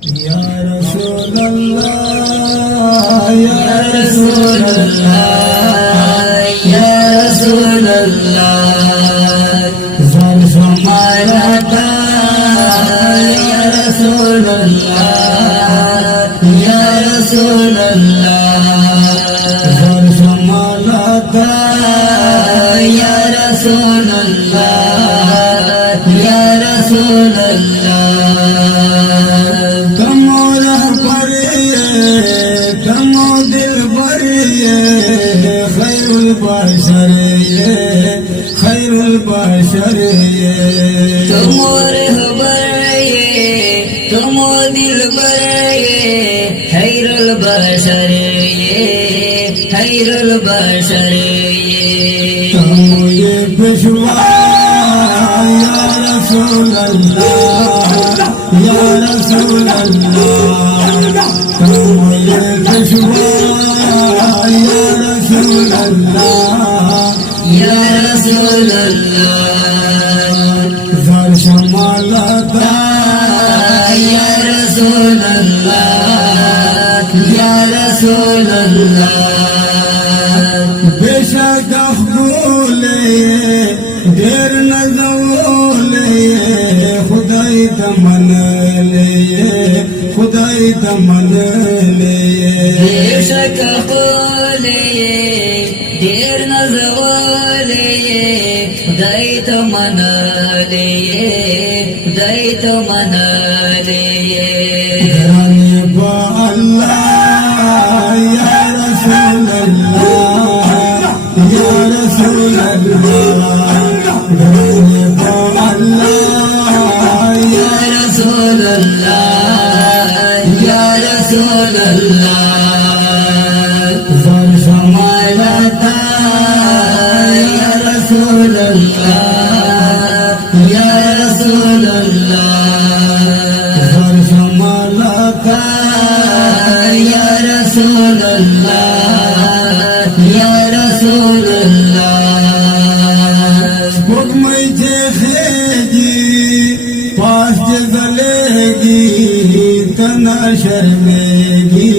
या रसूल अल्लाह या रसूल अल्लाह या रसूल अल्लाह ज़र समारता या रसूल अल्लाह या रसूल अल्लाह ज़र समारता या रसूल अल्लाह या रसूल अल्लाह खैरुल बशर तुम रहबर तुम दिलबर खैरुल बशर खैरुल बशर तुम ये पेशवा या रसूल अल्लाह या रसूल अल्लाह तुम ये पेशवा या रसूल अल्लाह या रसूल अल्लाह ज़र शमालता या रसूल अल्लाह या रसूल अल्लाह बेशक अक़बूल ढेर न ज़वूल खुदाई तमन ले खुदाई तमन ले बेशक अक़बूल ढेर न ज़वूल खुदाई तमन ले खुदाई तमन ले घराने बा अल्लाह या रसूल अल्लाह या रसूल अल्लाह घराने बा अल्लाह या रसूल अल्लाह या रसूल अल्लाह ज़र समालता या रसूल अल्लाह या रसूल अल्लाह ज़र समालता या रसूल अल्लाह या रसूल अल्लाह हुक्म जे खेजी पास जे जलेगी तना शर्मेगी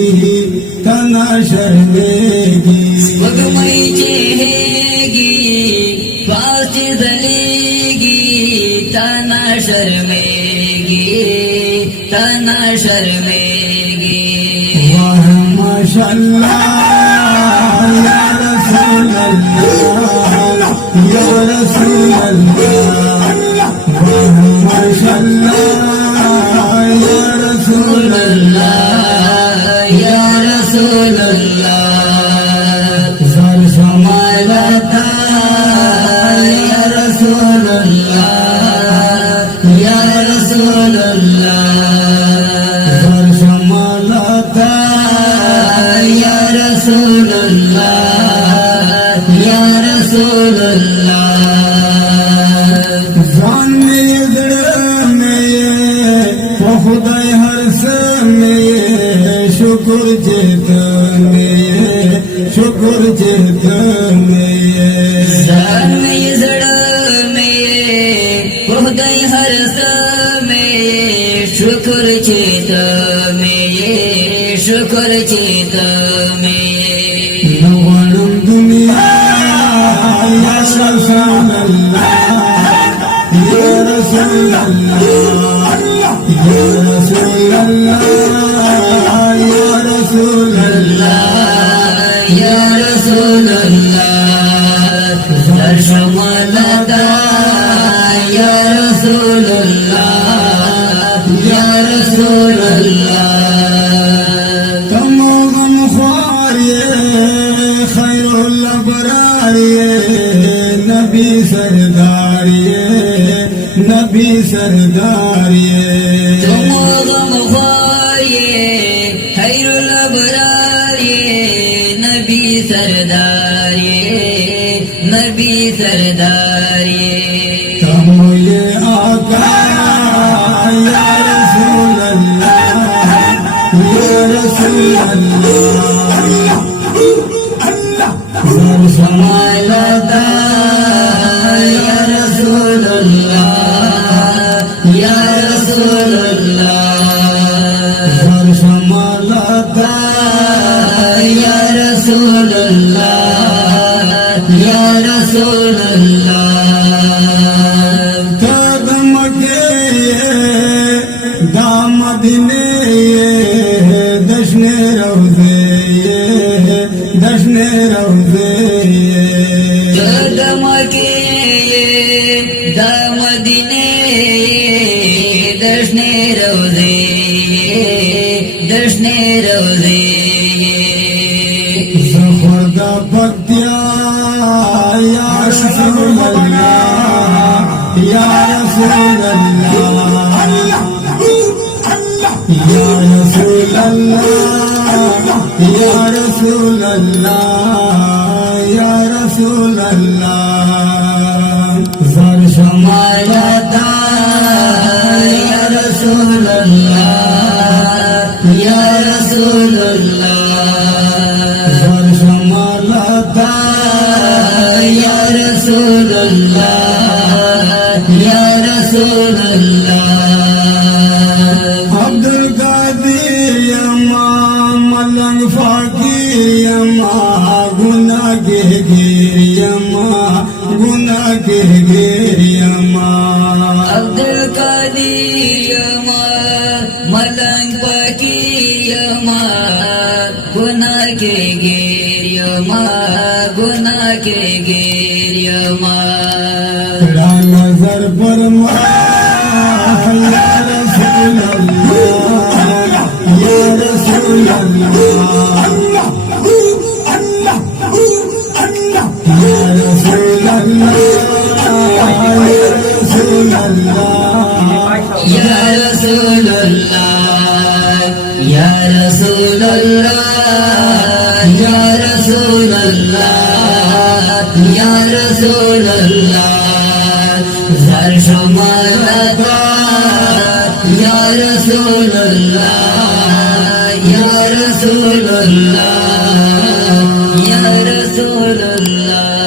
तना शर्मेगी हुक्म जे हेगी पास जलेगी तना शर्मेगी तना शर्मेगी वाह माशाअल्लाह या रसूल अल्लाह या रसूल अल्लाह वाह माशाअल्लाह या रसूल अल्लाह या रसूल अल्लाह ज़र समालता या रसूल अल्लाह या रसूल अल्लाह ज़र समालता या रसूल अल्लाह या रसूल अल्लाह जान में खुदाई हर समय शुक्र जितने शुक्र जितने जान में जड़ में खुदाई हर समय शुक्र जितने शुक्र जितने नवरम दुनिया या रसूल अल्लाह या रसूल अल्लाह या रसूल अल्लाह या रसूल अल्लाह या रसूल अल्लाह ज़र शमालता या रसूल अल्लाह या रसूल अल्लाह तुम गम ख्वार खैरुल अबरार नबी सरदार नबी सरदार तुम गम ख्वार खैरुल अबरार नबी सरदार नबी सरदार तुम ये आका या रसूल अल्लाह या रसूल अल्लाह ज़र समालता या रसूल अल्लाह या रसूल अल्लाह मदीने दशने रोजे दशने रोजे कदम के दामदिने दशने रोजे दशने रोजे जखुर्दा पत्या या रसूल अल्लाह या रसूल अल्लाह या रसूल अल्लाह या रसूल अल्लाह या रसूल अल्लाह जर शमालता या रसूल अल्लाह या रसूल अल्लाह जर शमालता या रसूल अल्लाह या रसूल अल्लाह अब्दुल कादिर यमा मलंग फकीर यमा गुना के गिर यमा गुना के गिर यमा अब्दुल कादिर यमा मलंग फकीर यमा गुना के गिर यमा गुना के गिर यमा नजर पर या रसूल अल्लाह या रसूल अल्लाह या रसूल अल्लाह या रसूल अल्लाह या रसूल अल्लाह या रसूल अल्लाह या रसूल अल्लाह जर शमालता या रसूल अल्लाह या रसूल अल्लाह या रसूल अल्लाह